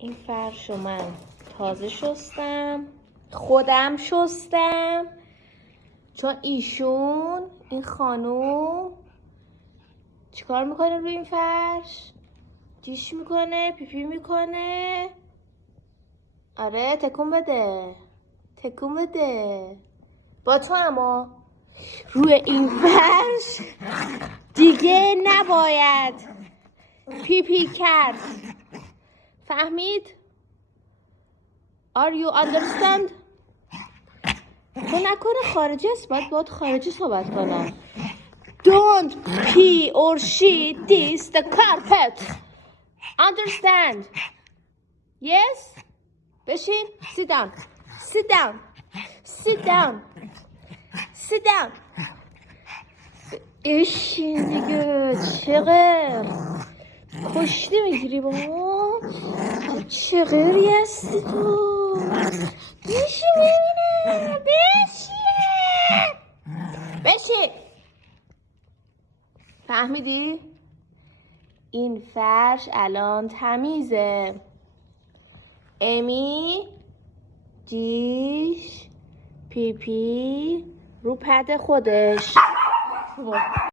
این فرشو من تازه شستم، خودم شستم، چون ایشون این خانوم چیکار میکنه روی این فرش؟ دیش میکنه، پیپی میکنه. آره تکون بده، تکون بده. با تو اما روی این فرش دیگه نباید پیپی کرد. فهمید؟ Are you understand؟ تو نکنه خارجی است، باید خارجی صحبت کنم. Don't pee or shit this the carpet. Understand? Yes? بشین. Sit down. Sit down. Sit down. Sit down. بشین دیگه. چقدر کشتی میگیری با ما؟ چقدری هستی تو؟ بشین ببینم. بشین. بشین. فهمیدی؟ این فرش الان تمیزه. امی دیش پیپی رو پد خودش.